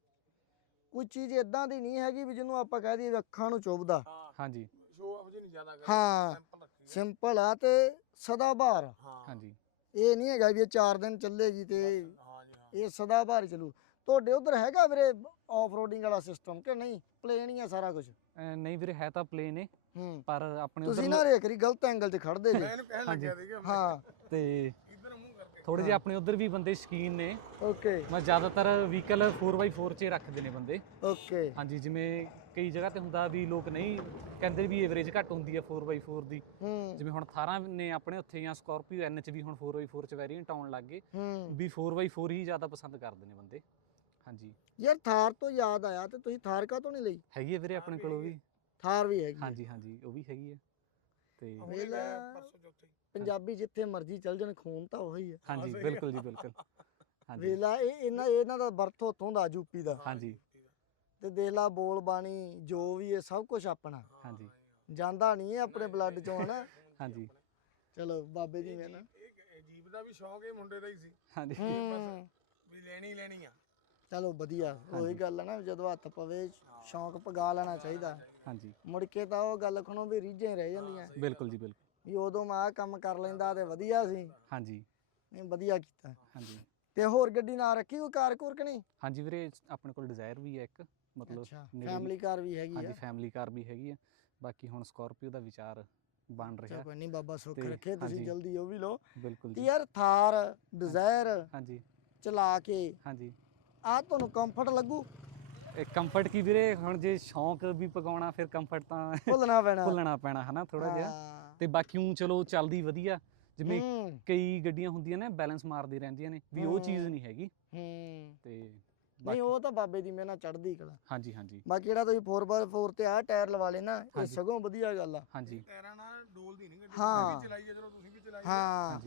A: ਕੋਈ ਚੀਜ਼ ਇਦਾਂ ਦੀ ਨਹੀਂ ਹੈਗੀ ਵੀ ਜਿਹਨੂੰ ਆਪਾਂ ਕਹਿ ਦਈਏ ਵੀ ਅੱਖਾਂ ਨੂੰ ਚੁੱਭਦਾ।
C: ਹਾਂ
B: ਹਾਂਜੀ
C: ਸ਼ੋ ਆਫ ਜੀ ਨਹੀਂ ਜ਼ਿਆਦਾ ਕਰੇ,
A: ਹਾਂ।
C: ਸਿੰਪਲ ਰੱਖੀ ਆ।
A: ਸਿੰਪਲ ਆ ਤੇ ਸਦਾ ਬਹਾਰ।
C: ਹਾਂ
B: ਹਾਂਜੀ
A: ਇਹ ਨਹੀਂ ਹੈਗਾ ਵੀ ਇਹ 4 ਦਿਨ ਚੱਲੇਗੀ ਤੇ
C: ਬਸ, ਹਾਂ ਜੀ ਹਾਂ।
A: ਇਹ ਸਦਾ ਬਹਾਰ ਹੀ ਚੱਲੂ। ਤੁਹਾਡੇ ਉਧਰ ਹੈਗਾ ਵੀਰੇ ਆਫ ਰੋਡਿੰਗ ਵਾਲਾ ਸਿਸਟਮ ਕਿ ਨਹੀਂ? ਪਲੇਨ ਹੀ ਆ ਸਾਰਾ ਕੁਝ?
B: ਨਹੀਂ ਵੀਰੇ ਹੈ ਤਾਂ ਪਲੇਨ ਹੈ
A: ਹੂੰ
B: ਪਰ ਆਪਣੇ
A: ਤੁਸੀਂ
B: ਉਧਰ
A: ਨਾ ਰੇਕਰੀ ਗਲਤ ਐਂਗਲ 'ਚ ਖੜਦੇ
C: ਮੈਂ
A: ਜੇ।
C: ਇਹਨੂੰ ਕਹਿਣ
B: ਹਾਂਜੀ।
C: ਲੱਗਿਆ ਸੀਗਾ
A: ਹਾਂ
B: ਤੇ
C: ਇੱਧਰ ਮੂੰਹ ਕਰਕੇ।
B: ਥੋੜੇ ਜਿਹੇ ਆਪਣੇ ਉਧਰ ਵੀ ਬੰਦੇ ਸ਼ਕੀਨ ਨੇ,
A: ਓਕੇ
B: ਮੈਂ ਜ਼ਿਆਦਾਤਰ ਵਹੀਕਲ 4x4 'ਚ ਹੀ ਰੱਖਦੇ ਨੇ ਬੰਦੇ।
A: ਓਕੇ
B: ਹਾਂਜੀ ਜਿਵੇਂ ਕਈ ਜਗ੍ਹਾ ਤੇ ਹੁੰਦਾ ਵੀ ਲੋਕ ਨਹੀਂ ਕਹਿੰਦੇ ਵੀ ਐਵਰੇਜ ਘੱਟ ਹੁੰਦੀ ਹੈ 4x4 ਦੀ,
A: ਹੂੰ
B: ਜਿਵੇਂ ਹੁਣ ਥਾਰਾਂ ਨੇ ਆਪਣੇ ਉੱਥੇ ਜਾਂ ਸਕਾਰਪੀਓ ਐਨ 'ਚ ਵੀ ਹੁਣ 4x4 'ਚ ਵੈਰੀਐਂਟ ਆਉਣ ਲੱਗ ਗਏ
A: ਹੂੰ।
B: ਵੀ 4x4 ਹੀ ਜ਼ਿਆਦਾ ਪਸੰਦ ਕਰਦੇ ਨੇ ਬੰਦੇ। ਹਾਂਜੀ
A: ਯਾਰ ਥਾਰ ਤੋਂ ਯਾਦ ਆਇਆ ਤੇ ਤੁਸੀਂ ਥਾਰ ਕਾਹਤੋਂ ਨਹੀਂ ਲਈ?
B: ਹੈਗੀ ਹੈ ਵੀਰੇ ਆਪਣੇ ਕੋਲ ਉਹ ਵੀ।
A: ਥਾਰ ਵੀ ਹੈਗੀ ਆ।
B: ਹਾਂਜੀ ਹਾਂਜੀ ਉਹ ਵੀ ਹੈਗੀ ਹੈ ਤੇ
C: ਹੁਣੇ
A: ਵੇਲਾ
C: ਗਏ ਪਰਸੋਂ ਚੌਥੇ ਹੀ।
A: ਪੰਜਾਬੀ ਜਿੱਥੇ ਮਰਜ਼ੀ ਚੱਲ ਜਾਣ ਖੂਨ ਤਾਂ ਉਹੀ ਆ।
B: ਹਾਂਜੀ
C: ਸਹੀ
B: ਬਿਲਕੁਲ ਜੀ ਬਿਲਕੁਲ। ਹਾਂਜੀ
A: ਵੇਲਾ ਇਹਨਾਂ ਦਾ ਬਰਥ ਉੱਥੋਂ ਦਾ ਯੂਪੀ ਦਾ।
B: ਹਾਂਜੀ।
A: ਤੇ ਦੇਖ ਲਾ ਬੋਲ ਬਾਣੀ ਜੋ ਵੀ ਇਹ ਸਭ ਕੁਝ ਆਪਣਾ
B: ਹਾਂਜੀ
A: ਜਾਂਦਾ ਨਹੀਂ ਇਹ ਆਪਣੇ ਬਲੱਡ ਚੋਂ ਹਨਾ।
B: ਹਾਂਜੀ
A: ਚਲੋ ਬਾਬੇ ਦੀ ਮਿਹਰ ਨਾਲ।
C: ਇਹ ਜੀਪ ਦਾ ਵੀ ਸ਼ੌਂਕ ਇਹ ਮੁੰਡੇ ਦਾ ਹੀ ਸੀ
B: ਹਾਂਜੀ
A: ਹੂੰ
C: ਵੀ ਲੈਣੀ ਹੀ ਲੈਣੀ ਆ।
A: ਚਲੋ ਵਧੀਆ ਉਹੀ
B: ਹਾਂਜੀ।
A: ਗੱਲ ਹੈ ਨਾ ਜਦੋਂ ਹੱਥ ਪਵੇ ਸ਼ੌਂਕ ਪਗਾ ਲੈਣਾ ਚਾਹੀਦਾ।
B: ਹਾਂਜੀ
A: ਮੁੜ ਕੇ ਤਾਂ ਉਹ ਗੱਲ ਖਣੋ ਵੀ ਰੀਝਾਂ ਹੀ ਰਹਿ ਜਾਂਦੀਆਂ
B: ਬਿਲਕੁਲ ਜੀ ਬਿਲਕੁਲ।
A: ਵੀ ਉਦੋਂ ਮੈਂ ਆਹ ਕੰਮ ਕਰ ਲੈਂਦਾ ਤੇ ਵਧੀਆ ਸੀ।
B: ਹਾਂਜੀ
A: ਨਹੀਂ ਵਧੀਆ ਕੀਤਾ।
B: ਹਾਂਜੀ
A: ਤੇ ਹੋਰ ਗੱਡੀ ਨਾ ਰੱਖੀ ਕੋਈ ਕਾਰ ਕੂਰ ਕਿ ਨਹੀਂ?
B: ਹਾਂਜੀ ਵੀਰੇ ਆਪਣੇ ਕੋਲ ਡਿਜ਼ਾਇਰ ਵੀ ਹੈ ਇੱਕ, ਮਤਲਬ
A: ਅੱਛਾ
B: ਨੇੜੇ-
A: ਫੈਮਿਲੀ ਕਾਰ ਵੀ ਹੈਗੀ
B: ਹਾਂਜੀ
A: ਆ?
B: ਫੈਮਿਲੀ ਕਾਰ ਵੀ ਹੈਗੀ ਹੈ। ਬਾਕੀ ਹੁਣ ਸਕਾਰਪੀਓ ਦਾ ਵਿਚਾਰ ਬਣ
A: ਚਲੋ
B: ਰਿਹਾ।
A: ਕੋਈ ਨਹੀਂ ਬਾਬਾ ਸੁੱਖ
B: ਤੇ
A: ਰੱਖੇ ਤੁਸੀਂ
B: ਹਾਂਜੀ।
A: ਜਲਦੀ ਉਹ ਵੀ ਲਓ।
B: ਬਿਲਕੁਲ
A: ਤੇ
B: ਜੀ।
A: ਯਾਰ ਥਾਰ ਡਿਜ਼ਾਇਰ
B: ਹਾਂਜੀ
A: ਚਲਾ ਕੇ
B: ਹਾਂਜੀ
A: ਆ ਤੁਹਾਨੂੰ ਕੰਫਰਟ ਲੱਗੂ,
B: ਇਹ ਕੰਫਰਟ ਕੀ ਵੀਰੇ, ਹੁਣ ਜੇ ਸ਼ੌਂਕ ਵੀ ਪਕਾਉਣਾ ਫਿਰ ਕੰਫਰਟ ਤਾਂ
A: ਭੁੱਲਣਾ ਪੈਣਾ।
B: ਭੁੱਲਣਾ ਪੈਣਾ ਹਨਾ ਥੋੜਾ ਜਿਹਾ।
A: ਹਾਂ।
B: ਤੇ ਬਾਕੀ ਊਂ ਚਲੋ ਚੱਲਦੀ ਵਧੀਆ, ਜਿਵੇਂ
A: ਹੂੰ
B: ਕਈ ਗੱਡੀਆਂ ਹੁੰਦੀਆਂ ਨੇ ਬੈਲੈਂਸ ਮਾਰਦੀ ਰਹਿੰਦੀਆਂ ਨੇ, ਵੀ ਉਹ ਚੀਜ਼ ਨਹੀਂ ਹੈਗੀ।
A: ਹੂੰ
B: ਤੇ
A: ਨਹੀਂ
B: ਬਾਕੀ
A: ਉਹ ਤਾਂ ਬਾਬੇ ਦੀ ਮਿਹਰ ਨਾਲ ਚੜ੍ਹਦੀ ਕਲਾ।
B: ਹਾਂਜੀ ਹਾਂਜੀ
A: ਬਾਕੀ ਜਿਹੜਾ ਤੁਸੀਂ 4x4 ਤੇ ਆ ਟਾਇਰ ਲਵਾ ਲੈਣਾ, ਇਹ
B: ਹਾਂਜੀ।
A: ਸਗੋਂ ਵਧੀਆ ਗੱਲ ਆ।
B: ਹਾਂਜੀ
C: ਟਾਇਰਾਂ ਨਾਲ ਡੋਲਦੀ ਨਹੀਂ ਗੱਡੀ,
A: ਹਾਂ।
C: ਮੈਂ ਵੀ ਚਲਾਈ ਹੈ, ਚਲੋ ਤੁਸੀਂ ਵੀ ਚਲਾਈ ਹੈ।
A: ਹਾਂ
B: ਹਾਂਜੀ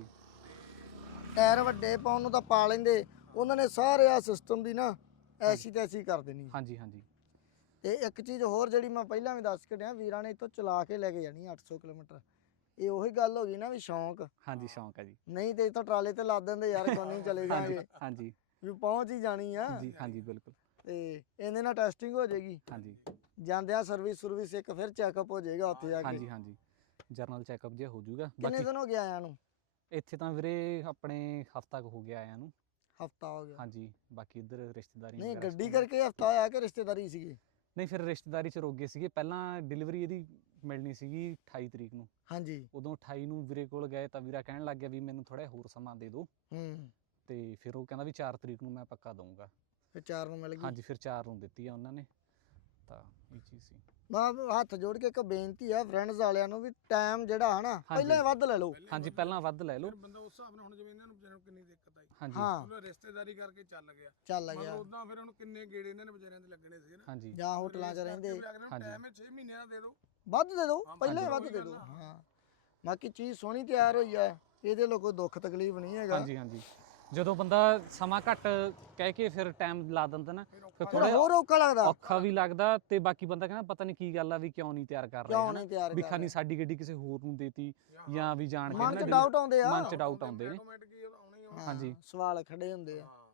A: ਟਾਇਰ ਵੱਡੇ ਪਾਉਣ ਨੂੰ ਤਾਂ ਪਾ ਲੈਂਦੇ, ਉਹਨਾਂ ਨੇ ਸਾਰੇ ਆ ਸਿਸਟਮ ਦੀ ਨਾ ਐਸੀ ਤੈਸੀ ਕਰ ਦੇਣੀ।
B: ਹਾਂਜੀ ਹਾਂਜੀ
A: ਤੇ ਇੱਕ ਚੀਜ਼ ਹੋਰ ਜਿਹੜੀ ਮੈਂ ਪਹਿਲਾਂ ਵੀ ਦੱਸ ਕੇ ਡਿਆ, ਵੀਰਾਂ ਨੇ ਇੱਥੋਂ ਚਲਾ ਕੇ ਲੈ ਕੇ ਜਾਣੀ 800 ਕਿਲੋਮੀਟਰ। ਇਹ ਉਹੀ ਗੱਲ ਹੋ ਗਈ ਨਾ ਵੀ ਸ਼ੌਂਕ,
B: ਹਾਂਜੀ ਸ਼ੌਂਕ ਹੈ ਜੀ।
A: ਨਹੀਂ ਤੇ ਇੱਥੋਂ ਟਰਾਲੇ ਤੇ ਲਾ ਦਿੰਦੇ ਯਾਰ ਕੋਈ ਨਹੀਂ ਚਲੇ
B: ਹਾਂਜੀ
A: ਜਾਾਂਗੇ,
B: ਹਾਂਜੀ
A: ਵੀ ਪਹੁੰਚ ਹੀ ਜਾਣੀ ਆ।
B: ਜੀ ਹਾਂਜੀ ਬਿਲਕੁਲ।
A: ਤੇ ਇਹਦੇ ਨਾਲ ਟੈਸਟਿੰਗ ਹੋ ਜਾਏਗੀ,
B: ਹਾਂਜੀ
A: ਜਾਂਦਿਆਂ ਸਰਵਿਸ ਇੱਕ ਫਿਰ ਚੈੱਕਅਪ ਹੋ ਜਾਏਗਾ ਉੱਥੇ ਜਾ ਕੇ।
B: ਹਾਂਜੀ ਹਾਂਜੀ ਜਰਨਲ ਚੈੱਕਅਪ ਜਿਹਾ ਹੋ ਜਾਊਗਾ।
A: ਕਿੰਨੇ
B: ਬਾਕੀ
A: ਦਿਨ ਹੋ ਗਏ ਆਇਆਂ ਨੂੰ?
B: ਇੱਥੇ ਤਾਂ ਵੀਰੇ ਆਪਣੇ ਹਫਤਾ ਕੁ ਹੋ ਗਿਆ ਆਇਆਂ ਨੂੰ।
A: ਹਫਤਾ ਹੋ ਗਿਆ।
B: ਹਾਂਜੀ ਬਾਕੀ ਇੱਧਰ ਰਿਸ਼ਤੇਦਾਰੀ
A: ਨਹੀਂ
B: ਵਗੈਰਾ
A: ਗੱਡੀ
B: ਸੀ।
A: ਕਰਕੇ ਹਫਤਾ ਹੋਇਆ ਕਿ ਰਿਸ਼ਤੇਦਾਰੀ ਸੀਗੇ?
B: ਨਹੀਂ ਫਿਰ ਰਿਸ਼ਤੇਦਾਰੀ ਚ ਰੁਕ ਗਏ ਸੀਗੇ, ਪਹਿਲਾਂ ਡਿਲੀਵਰੀ ਇਹਦੀ ਮਿਲਣੀ ਸੀਗੀ 28 ਤਰੀਕ ਨੂੰ।
A: ਹਾਂਜੀ।
B: ਉਦੋਂ 28 ਨੂੰ ਵੀਰੇ ਕੋਲ ਗਏ ਤਾਂ ਵੀਰਾ ਕਹਿਣ ਲੱਗ ਗਿਆ ਵੀ ਮੈਨੂੰ ਥੋੜਾ ਹੋਰ ਸਮਾਂ ਦੇ ਦਿਓ,
A: ਹੂੰ
B: ਤੇ ਫਿਰ ਉਹ ਕਹਿੰਦਾ ਵੀ 4 ਤਰੀਕ ਨੂੰ ਮੈਂ ਪੱਕਾ ਦਊਂਗਾ।
A: ਫਿਰ 4 ਨੂੰ ਮਿਲ ਗਈ।
B: ਹਾਂਜੀ ਫਿਰ 4 ਨੂੰ ਦਿੱਤੀ ਆ ਉਹਨਾਂ ਨੇ, ਤਾਂ ਇਹ ਚੀਜ਼ ਸੀ।
A: ਮੈਂ ਹੱਥ ਜੋੜ ਕੇ ਇੱਕ ਬੇਨਤੀ ਆ ਫਰੈਂਡਸ ਵਾਲਿਆਂ ਨੂੰ ਵੀ ਟਾਈਮ ਜਿਹੜਾ ਹਨਾ ਪਹਿਲਾਂ ਹੀ ਵੱਧ ਲੈ ਲਓ।
B: ਹਾਂਜੀ ਪਹਿਲਾਂ ਵੱਧ ਲੈ ਲਓ।
C: ਫਿਰ ਬੰਦਾ ਉਸ ਹਿਸਾਬ ਨਾਲ, ਹੁਣ ਜਿਵੇਂ ਇਹਨਾਂ ਨੂੰ ਵਿਚਾਰਿਆਂ ਨੂੰ ਕਿੰਨੀ ਦਿੱਕਤ ਆਈ,
B: ਹਾਂਜੀ
A: ਹਾਂ
C: ਉਹਨੇ ਰਿਸ਼ਤੇਦਾਰੀ ਕਰਕੇ ਚੱਲ ਗਿਆ,
A: ਚੱਲ ਗਿਆ।
C: ਮਤਲਬ ਉਦਾਂ ਫਿਰ ਉਹਨੂੰ ਕਿੰਨੇ ਗੇੜੇ ਇਹਨਾਂ ਨੇ ਵਿਚਾਰਿਆਂ ਦੇ ਲੱਗਣੇ ਸੀ ਨਾ।
B: ਹਾਂਜੀ
A: ਜਾਂ ਹੋਟਲਾਂ 'ਚ ਰਹਿੰਦੇ
B: ਹਾਂਜੀ।
C: ਟਾਈਮ ਹੈ 6 ਮਹੀਨਿਆਂ ਦਾ ਦੇ ਦਿਓ।
A: ਵੱਧ ਦੇ ਦਿਓ,
C: ਹਾਂ,
A: ਪਹਿਲਾਂ ਹੀ
C: ਹਾਂਜੀ,
A: ਵੱਧ ਦੇ
C: ਉਹੀ
A: ਦਿਓ।
C: ਗੱਲ ਆ।
A: ਹਾਂ ਬਾਕੀ ਚੀਜ਼ ਸੋਹਣੀ ਤਿਆਰ ਹੋਈ ਆ, ਇਹਦੇ ਲਈ ਕੋਈ ਦੁੱਖ ਤਕਲੀਫ ਨਹੀਂ ਹੈਗਾ।
B: ਹਾਂਜੀ ਹਾਂਜੀ ਜਦੋਂ ਬੰਦਾ ਸਮਾਂ ਘੱਟ ਕਹਿ ਕੇ ਫਿਰ ਟਾਈਮ ਲਾ ਦਿੰਦਾ ਨਾ, ਫਿਰ
A: ਫਿਰ
B: ਥੋੜਾ
A: ਹੋਰ ਔਖਾ ਲੱਗਦਾ,
B: ਔਖਾ ਵੀ ਲੱਗਦਾ, ਤੇ ਬਾਕੀ ਬੰਦਾ ਕਹਿੰਦਾ ਪਤਾ ਨਹੀਂ ਕੀ ਗੱਲ ਆ ਵੀ ਕਿਉਂ ਨਹੀਂ ਤਿਆਰ ਕਰ ਰਹੇ
A: ਕਿਉਂ
B: ਹਨਾ,
A: ਨਹੀਂ ਤਿਆਰ
B: ਵੀ
A: ਕਰ
B: ਖਾਨੀ
A: ਰਹੇ।
B: ਸਾਡੀ ਗੱਡੀ ਕਿਸੇ ਹੋਰ ਨੂੰ ਦੇਤੀ ਜਾਂ ਵੀ ਜਾਣ ਕੇ
A: ਮਨ
B: ਨਾ
A: 'ਚ ਡਾਊਟ ਆਉਂਦੇ ਆ,
B: ਮਨ 'ਚ ਡਾਊਟ ਆਉਂਦੇ ਨੇ।
C: ਆਟੋਮੈਟਿਕ ਹੀ ਆਉਣੇ ਹੀ ਆਉਣੇ।
B: ਹਾਂਜੀ।
A: ਸਵਾਲ ਖੜੇ ਹੁੰਦੇ ਆ।
C: ਹਾਂ।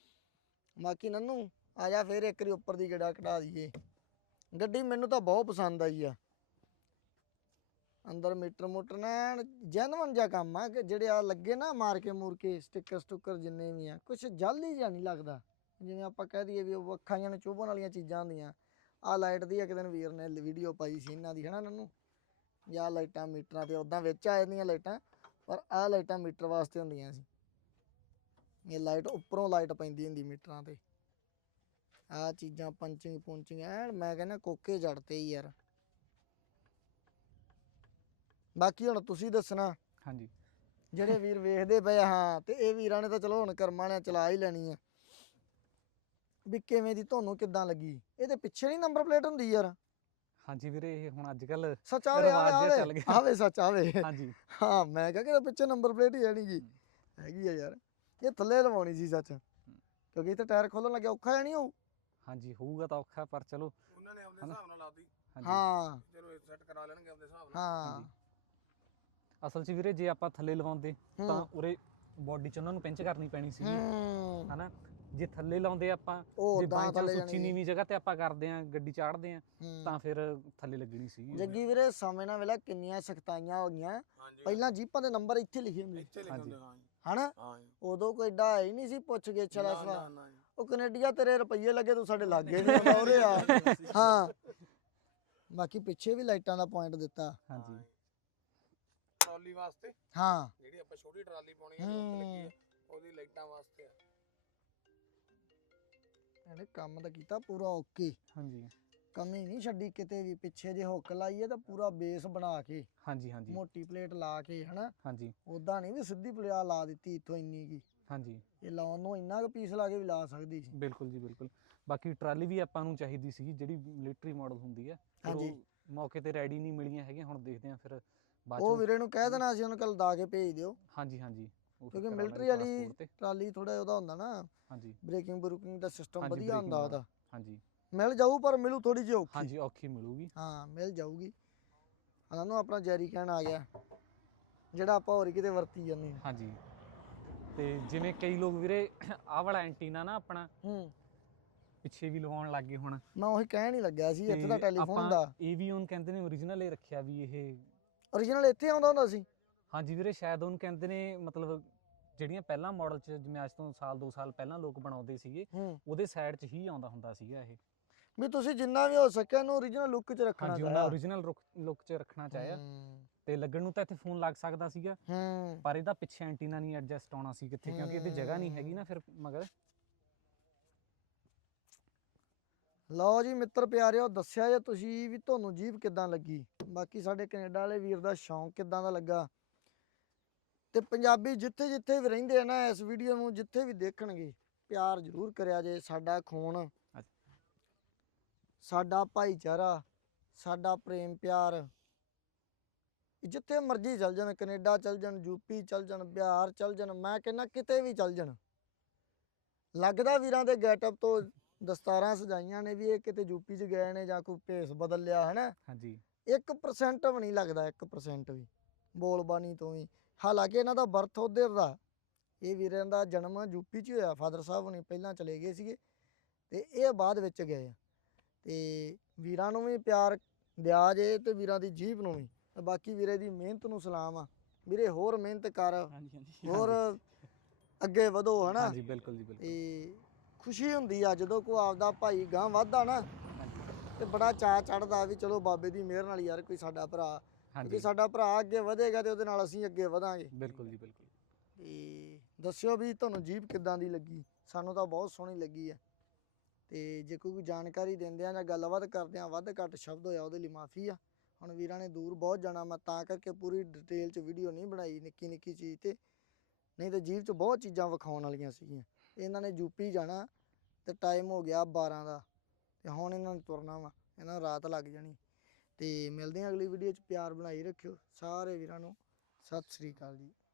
A: ਬਾਕੀ ਨੰਨੂ ਆ ਜਾ ਫਿਰ ਇੱਕ ਵਾਰੀ ਉੱਪਰ ਦੀ ਗੇੜਾ ਕਢਾ ਦਈਏ। ਗੱਡੀ ਮੈਨੂੰ ਤਾਂ ਬਹੁਤ ਪਸੰਦ ਆਈ ਆ, ਅੰਦਰ ਮੀਟਰ ਮੋਟਰ ਨਾ ਜੈਨੂਅਨ ਜਿਹਾ ਕੰਮ ਆ, ਕਿ ਜਿਹੜੇ ਆ ਲੱਗੇ ਨਾ ਮਾਰ ਕੇ ਮੂਰ ਕੇ ਸਟicker ਸਟੁੱਕਰ ਜਿੰਨੇ ਵੀ ਆ, ਕੁਛ ਜਾਲੀ ਜਿਹਾ ਨਹੀਂ ਲੱਗਦਾ, ਜਿਵੇਂ ਆਪਾਂ ਕਹਿ ਦਈਏ ਵੀ ਉਹ ਅੱਖਾਂ ਜਿਹੀਆਂ ਨੂੰ ਚੁਭਣ ਵਾਲੀਆਂ ਚੀਜ਼ਾਂ ਹੁੰਦੀਆਂ। ਆ ਲਾਈਟ ਦੀ ਇੱਕ ਦਿਨ ਵੀਰ ਨੇ ਵੀਡੀਓ ਪਾਈ ਸੀ ਇਹਨਾਂ ਦੀ ਹਨਾ ਨੰਨੂ, ਜਾਂ ਲਾਈਟਾਂ ਮੀਟਰਾਂ ਤੇ ਉਦਾਂ ਵਿੱਚ ਆ ਜਾਂਦੀਆਂ ਲਾਈਟਾਂ, ਪਰ ਆਹ ਲਾਈਟਾਂ ਮੀਟਰ ਵਾਸਤੇ ਹੁੰਦੀਆਂ ਸੀ। ਇਹ ਲਾਈਟ ਉੱਪਰੋਂ ਲਾਈਟ ਪੈਂਦੀ ਹੁੰਦੀ ਮੀਟਰਾਂ ਤੇ। ਆਹ ਚੀਜ਼ਾਂ ਪੰਚਿੰਗ ਪੁੰਚਿੰਗ ਐਨ ਮੈਂ ਕਹਿੰਦਾ ਕੋਕੇ ਜੜਤੇ ਹੀ ਯਾਰ। ਬਾਕੀ ਹੁਣ ਤੁਸੀਂ ਦੱਸਣਾ,
B: ਹਾਂਜੀ
A: ਜਿਹੜੇ ਵੀਰ ਵੇਖਦੇ ਪਏ ਆ। ਹਾਂ ਤੇ ਇਹ ਵੀਰਾਂ ਨੇ ਤਾਂ ਚਲੋ ਹੁਣ ਕਰਮਾਂ ਨੇ ਚਲਾ ਹੀ ਲੈਣੀ ਆ, ਵੀ ਕਿਵੇਂ ਦੀ ਤੁਹਾਨੂੰ ਕਿੱਦਾਂ ਲੱਗੀ? ਇਹਦੇ ਪਿੱਛੇ ਨਹੀਂ ਨੰਬਰ ਪਲੇਟ ਹੁੰਦੀ ਯਾਰ?
B: ਹਾਂਜੀ ਵੀਰੇ ਇਹ ਹੁਣ ਅੱਜ ਕੱਲ
A: ਸੱਚ ਆਵੇ
B: ਰਿਵਾਜ ਜਿਹਾ ਚੱਲ
A: ਆਵੇ
B: ਗਿਆ।
A: ਆਵੇ ਸੱਚ ਆਵੇ।
B: ਹਾਂਜੀ
A: ਹਾਂ ਮੈਂ ਕਿਹਾ ਕਿ ਇਹਦੇ ਪਿੱਛੇ ਨੰਬਰ ਪਲੇਟ ਹੀ ਹੈ ਗੀ, ਹੈਗੀ ਆ ਯਾਰ। ਇਹ ਥੱਲੇ ਲਵਾਉਣੀ ਸੀ ਸੱਚ, ਕਿਉਂਕਿ ਇੱਥੇ ਟਾਇਰ ਖੋਲਣ ਲੱਗਿਆ ਔਖਾ ਨਹੀਂ ਹੋਊ?
B: ਹਾਂਜੀ ਹੋਊਗਾ ਤਾਂ ਔਖਾ, ਪਰ ਚਲੋ
C: ਉਹਨਾਂ ਨੇ ਆਪਦੇ ਹਿਸਾਬ ਨਾਲ ਲਾਤੀ,
B: ਹਾਂਜੀ।
A: ਹਾਂ
C: ਚਲੋ ਸੈੱਟ ਕਰਾ ਲੈਣਗੇ ਆਪਦੇ ਹਿਸਾਬ ਨਾਲ।
A: ਹਾਂ
B: ਹਾਂਜੀ। ਅਸਲ 'ਚ ਵੀਰੇ ਜੇ ਆਪਾਂ ਥੱਲੇ ਲਵਾਉਂਦੇ ਤਾਂ ਉਰੇ ਬਾਡੀ 'ਚ ਉਹਨਾਂ ਨੂੰ ਪਿੰਚ ਕਰਨੀ ਪੈਣੀ ਸੀਗੀ
A: ਹੂੰ
B: ਹਨਾ। ਜੇ ਥੱਲੇ ਲਾਉਂਦੇ ਆਪਾਂ,
A: ਉਹ
B: ਜੇ
A: ਉਦਾਂ
B: ਬਾਈ
A: ਥੱਲੇ
B: ਚਾਂਸ
A: ਜਾਣੀ
B: ਉੱਚੀ
A: ਸੀ।
B: ਨੀਵੀਂ ਜਗ੍ਹਾ ਤੇ ਆਪਾਂ ਕਰਦੇ ਆਂ ਗੱਡੀ ਚਾੜਦੇ ਆਂ
A: ਹੂੰ।
B: ਤਾਂ ਫਿਰ ਥੱਲੇ ਲੱਗਣੀ ਸੀਗੀ।
A: ਜੱਗੀ ਵੀਰੇ ਸਮੇਂ ਨਾਲ ਵੇਲਾ ਕਿੰਨੀਆਂ ਸਖਤਾਈਆਂ ਹੋ ਗਈਆਂ।
C: ਹਾਂਜੀ।
A: ਪਹਿਲਾਂ ਜੀਪਾਂ ਦੇ ਨੰਬਰ ਇੱਥੇ ਲਿਖੇ ਹੁੰਦੇ
C: ਇੱਥੇ ਲਿਖੇ
B: ਹਾਂਜੀ।
C: ਹੁੰਦੇ, ਹਾਂ ਜੀ।
A: ਹਨਾ,
C: ਹਾਂ ਜੀ।
A: ਉਦੋਂ ਕੋਈ ਏਡਾ ਹੈ ਹੀ ਨਹੀਂ ਸੀ ਪੁੱਛ ਗਿੱਛ ਵਾਲਾ
C: ਨਾ,
A: ਸਵਾਲ।
C: ਨਾ ਜੀ।
A: ਉਹ ਕੈਨੇਡੀਆ ਤੇਰੇ ਰੁਪਈਏ ਲੱਗੇ ਤੂੰ ਸਾਡੇ ਲਾਗੇ ਨਹੀਂ ਆਉਂਦਾ ਉਰੇ ਆ। ਹਾਂ ਬਾਕੀ ਪਿੱਛੇ ਵੀ ਲਾਈਟਾਂ ਦਾ ਪੁਆਇੰਟ ਦਿੱਤਾ।
B: ਹਾਂਜੀ
C: ਟਰਾਲੀ ਵਾਸਤੇ,
A: ਹਾਂ
C: ਜਿਹੜੀ ਆਪਾਂ ਛੋਟੀ ਟਰਾਲੀ ਪਾਉਣੀ ਹੈ ਉਹ ਲੱਗੀ ਆ, ਉਹਦੀ ਲਾਈਟਾਂ ਵਾਸਤੇ ਆ।
A: ਇਹਨੇ ਕੰਮ ਤਾਂ ਕੀਤਾ ਪੂਰਾ ਓਕੇ,
B: ਹਾਂਜੀ
A: ਕਮੀ ਨਹੀਂ ਛੱਡੀ ਕਿਤੇ ਵੀ। ਪਿੱਛੇ ਜੇ ਹੁੱਕ ਲਾਈ ਹੈ ਤਾਂ ਪੂਰਾ ਬੇਸ ਬਣਾ ਕੇ
B: ਹਾਂਜੀ ਹਾਂਜੀ
A: ਮੋਟੀ ਪਲੇਟ ਲਾ ਕੇ ਹਨਾ,
B: ਹਾਂਜੀ
A: ਉਦਾਂ ਨਹੀਂ ਵੀ ਸਿੱਧੀ ਪਲੇਟ ਲਾ ਦਿੱਤੀ ਇੱਥੋਂ ਇੰਨੀ ਕੀ।
B: ਹਾਂਜੀ
A: ਇਹ ਲਾਉਣ ਨੂੰ ਇੰਨਾ ਕੁ ਪੀਸ ਲਾ ਕੇ ਵੀ ਲਾ ਸਕਦੀ ਸੀ।
B: ਬਿਲਕੁਲ ਜੀ ਬਿਲਕੁਲ। ਬਾਕੀ ਟਰਾਲੀ ਵੀ ਆਪਾਂ ਨੂੰ ਚਾਹੀਦੀ ਸੀਗੀ ਜਿਹੜੀ ਮਿਲਟਰੀ ਮਾਡਲ ਹੁੰਦੀ ਹੈ, ਪਰ
A: ਹਾਂਜੀ।
B: ਉਹ ਮੌਕੇ ਤੇ ਰੈਡੀ ਨਹੀਂ ਮਿਲੀਆਂ ਹੈਗੀਆਂ। ਹੁਣ ਦੇਖਦੇ ਆਂ ਫਿਰ ਬਾਅਦ
A: ਉਹ
B: ਚੋਂ।
A: ਵੀਰੇ ਨੂੰ ਕਹਿ ਦੇਣਾ ਸੀ ਉਹਨੂੰ ਕੱਲ ਦਾ ਕੇ ਭੇਜ ਦਿਓ,
B: ਹਾਂਜੀ ਹਾਂਜੀ ਉਹ ਫਿਰ
A: ਕਿਉਂਕਿ
B: ਕਰਾ
A: ਮਿਲਟਰੀ
B: ਲਾਂਗੇ
A: ਵਾਲੀ
B: transport ਤੇ।
A: ਟਰਾਲੀ ਥੋੜਾ ਉਹਦਾ ਹੁੰਦਾ ਨਾ,
B: ਹਾਂਜੀ
A: ਬ੍ਰੇਕਿੰਗ ਬਰੂਕਿੰਗ ਦਾ ਸਿਸਟਮ
B: ਹਾਂਜੀ,
A: ਵਧੀਆ ਹੁੰਦਾ
B: braking
A: ਉਹਦਾ।
B: ਹਾਂਜੀ
A: ਮਿਲ ਜਾਊ ਪਰ ਮਿਲੂ ਥੋੜੀ ਜਿਹੀ ਔਖੀ।
B: ਹਾਂਜੀ ਔਖੀ ਮਿਲੂਗੀ।
A: ਹਾਂ ਮਿਲ ਜਾਊਗੀ। ਉਹਨਾਂ ਨੂੰ ਆਪਣਾ ਜੈਰੀ ਕਹਿਣ ਆ ਗਿਆ, ਜਿਹੜਾ ਆਪਾਂ ਹੋਰ ਕਿਤੇ ਵਰਤੀ ਜਾਂਦੇ ਹਾਂ।
B: ਹਾਂਜੀ ਤੇ ਜਿਵੇਂ ਕਈ ਲੋਕ ਵੀਰੇ ਆਹ ਵਾਲਾ ਐਂਟੀਨਾ ਨਾ ਆਪਣਾ
A: ਹੂੰ
B: ਪਿੱਛੇ ਵੀ ਲਵਾਉਣ ਲੱਗ ਗਏ ਹੁਣ।
A: ਮੈਂ ਉਹੀ ਕਹਿਣ ਹੀ ਲੱਗਿਆ ਸੀ, ਇੱਥੇ ਦਾ
B: ਤੇ
A: ਟੈਲੀਫੋਨ
B: ਆਪਾਂ
A: ਦਾ
B: ਇਹ ਵੀ ਉਹਨੂੰ ਕਹਿੰਦੇ ਨੇ ਓਰੀਜਨਲ ਇਹ ਰੱਖਿਆ ਵੀ ਇਹ।
A: ਓਰੀਜਨਲ ਇੱਥੇ ਆਉਂਦਾ ਹੁੰਦਾ ਸੀ?
B: ਹਾਂਜੀ ਵੀਰੇ ਸ਼ਾਇਦ ਉਹਨੂੰ ਕਹਿੰਦੇ ਨੇ, ਮਤਲਬ ਜਿਹੜੀਆਂ ਪਹਿਲਾਂ ਮਾਡਲ 'ਚ ਜਿਵੇਂ ਅੱਜ ਤੋਂ ਸਾਲ 2 ਸਾਲ ਪਹਿਲਾਂ ਲੋਕ ਬਣਾਉਂਦੇ ਸੀਗੇ,
A: ਹੂੰ
B: ਉਹਦੇ ਸਾਈਡ 'ਚ ਹੀ ਆਉਂਦਾ ਹੁੰਦਾ ਸੀਗਾ ਇਹ।
A: ਵੀ ਤੁਸੀਂ ਜਿੰਨਾ ਵੀ ਹੋ ਸਕਿਆ ਇਹਨੂੰ ਓਰੀਜਨਲ ਲੁੱਕ 'ਚ ਰੱਖਣਾ
B: ਹਾਂਜੀ ਉਹਨਾਂ
A: ਚਾਹਿਆ।
B: ਓਰੀਜਨਲ ਲੁੱਕ 'ਚ ਰੱਖਣਾ ਚਾਹਿਆ।
A: ਹੂੰ
B: ਤੇ ਲੱਗਣ ਨੂੰ ਤਾਂ ਇੱਥੇ ਫੋਨ ਲੱਗ ਸਕਦਾ ਸੀਗਾ,
A: ਹੂੰ
B: ਪਰ ਇਹਦਾ ਪਿੱਛੇ ਐਂਟੀਨਾ ਨਹੀਂ ਐਡਜਸਟ ਆਉਣਾ ਸੀ ਕਿੱਥੇ, ਕਿਉਂਕਿ ਇਹਦੀ ਜਗ੍ਹਾ ਨਹੀਂ ਹੈਗੀ ਨਾ ਫਿਰ ਮਗਰ।
A: ਲਓ ਜੀ ਮਿੱਤਰ ਪਿਆਰਿਓ, ਦੱਸਿਆ ਜੇ ਤੁਸੀਂ ਵੀ ਤੁਹਾਨੂੰ ਜੀਪ ਕਿੱਦਾਂ ਲੱਗੀ। ਬਾਕੀ ਸਾਡੇ ਕੈਨੇਡਾ ਵਾਲੇ ਵੀਰ ਦਾ ਸ਼ੌਂਕ ਕਿੱਦਾਂ ਦਾ ਲੱਗਾ, ਤੇ ਪੰਜਾਬੀ ਜਿੱਥੇ ਜਿੱਥੇ ਵੀ ਰਹਿੰਦੇ ਆ ਨਾ, ਇਸ ਵੀਡੀਓ ਨੂੰ ਜਿੱਥੇ ਵੀ ਦੇਖਣਗੇ ਪਿਆਰ ਜ਼ਰੂਰ ਕਰਿਆ ਜੇ। ਸਾਡਾ ਖੂਨ, ਸਾਡਾ ਭਾਈਚਾਰਾ, ਸਾਡਾ ਪ੍ਰੇਮ ਪਿਆਰ ਜਿੱਥੇ ਮਰਜ਼ੀ ਚੱਲ ਜਾਣ, ਕੈਨੇਡਾ ਚੱਲ ਜਾਣ, ਯੂਪੀ ਚੱਲ ਜਾਣ, ਬਿਹਾਰ ਚੱਲ ਜਾਣ, ਮੈਂ ਕਹਿੰਦਾ ਕਿਤੇ ਵੀ ਚੱਲ ਜਾਣ। ਲੱਗਦਾ ਵੀਰਾਂ ਦੇ ਗੈਟਅਪ ਤੋਂ ਦਸਤਾਰਾਂ ਸਜਾਈਆਂ ਨੇ ਵੀ ਇਹ ਕਿਤੇ ਯੂਪੀ 'ਚ ਗਏ ਨੇ ਜਾਂ ਕੋਈ ਭੇਸ ਬਦਲ ਲਿਆ ਹੈ ਨਾ।
B: ਹਾਂਜੀ
A: 1% ਵੀ ਨਹੀਂ ਲੱਗਦਾ, 1% ਵੀ ਬੋਲਬਾਣੀ ਤੋਂ ਵੀ। ਹਾਲਾਂਕਿ ਇਹਨਾਂ ਦਾ ਬਰਥ ਉਧਰ ਦਾ, ਇਹ ਵੀਰਾਂ ਦਾ ਜਨਮ ਯੂਪੀ 'ਚ ਹੋਇਆ। ਫਾਦਰ ਸਾਹਿਬ ਹੁਣੀ ਪਹਿਲਾਂ ਚਲੇ ਗਏ ਸੀਗੇ ਤੇ ਇਹ ਬਾਅਦ ਵਿੱਚ ਗਏ ਆ। ਤੇ ਵੀਰਾਂ ਨੂੰ ਵੀ ਪਿਆਰ ਦਿਆ ਜੇ ਤੇ ਵੀਰਾਂ ਦੀ ਜੀਭ ਨੂੰ ਵੀ। ਤੇ ਬਾਕੀ ਵੀਰੇ ਦੀ ਮਿਹਨਤ ਨੂੰ ਸਲਾਮ ਆ ਵੀਰੇ, ਹੋਰ ਮਿਹਨਤ ਕਰ,
D: ਹਾਂਜੀ ਹਾਂਜੀ
A: ਹੋਰ ਅੱਗੇ ਵਧੋ ਹਨਾ।
B: ਹਾਂਜੀ ਬਿਲਕੁਲ ਜੀ ਬਿਲਕੁਲ।
A: ਤੇ ਖੁਸ਼ੀ ਹੁੰਦੀ ਆ ਜਦੋਂ ਕੋਈ ਆਪਦਾ ਭਾਈ ਗਾਂ ਵੱਧਦਾ ਨਾ, ਤੇ ਬੜਾ ਚਾਅ ਚੜਦਾ ਵੀ ਚਲੋ ਬਾਬੇ ਦੀ ਮਿਹਰ ਨਾਲ ਯਾਰ ਕੋਈ ਸਾਡਾ ਭਰਾ,
B: ਹਾਂਜੀ
A: ਜੇ ਸਾਡਾ ਭਰਾ ਅੱਗੇ ਵਧੇਗਾ ਤੇ ਉਹਦੇ ਨਾਲ ਅਸੀਂ ਅੱਗੇ ਵਧਾਂਗੇ।
B: ਬਿਲਕੁਲ ਜੀ ਬਿਲਕੁਲ।
A: ਤੇ ਦੱਸਿਓ ਵੀ ਤੁਹਾਨੂੰ ਜੀਪ ਕਿੱਦਾਂ ਦੀ ਲੱਗੀ। ਸਾਨੂੰ ਤਾਂ ਬਹੁਤ ਸੋਹਣੀ ਲੱਗੀ ਆ। ਤੇ ਜੇ ਕੋਈ ਜਾਣਕਾਰੀ ਦਿੰਦੇ ਆ ਜਾਂ ਗੱਲਬਾਤ ਕਰਦੇ ਆ ਵੱਧ ਘੱਟ ਸ਼ਬਦ ਹੋਇਆ ਉਹਦੇ ਲਈ ਮਾਫੀ ਆ। ਹੁਣ ਵੀਰਾਂ ਨੇ ਦੂਰ ਬਹੁਤ ਜਾਣਾ, ਮੈਂ ਤਾਂ ਕਰਕੇ ਪੂਰੀ ਡਿਟੇਲ 'ਚ ਵੀਡੀਓ ਨਹੀਂ ਬਣਾਈ ਨਿੱਕੀ ਨਿੱਕੀ ਚੀਜ਼ ਤੇ, ਨਹੀਂ ਤਾਂ ਜੀਪ 'ਚ ਬਹੁਤ ਚੀਜ਼ਾਂ ਵਿਖਾਉਣ ਵਾਲੀਆਂ ਸੀਗੀਆਂ। ਇਹਨਾਂ ਨੇ ਯੂਪੀ ਜਾਣਾ ਤੇ ਟਾਈਮ ਹੋ ਗਿਆ 12 ਦਾ, ਤੇ ਹੁਣ ਇਹਨਾਂ ਨੂੰ ਤੁਰਨਾ ਵਾ, ਇਹਨਾਂ ਨੂੰ ਰਾਤ ਲੱਗ ਜਾਣੀ। ਤੇ ਮਿਲਦੇ ਹਾਂ ਅਗਲੀ ਵੀਡੀਓ 'ਚ। ਪਿਆਰ ਬਣਾਈ ਰੱਖਿਓ ਸਾਰੇ ਵੀਰਾਂ ਨੂੰ। ਸਤਿ ਸ੍ਰੀ ਅਕਾਲ ਜੀ।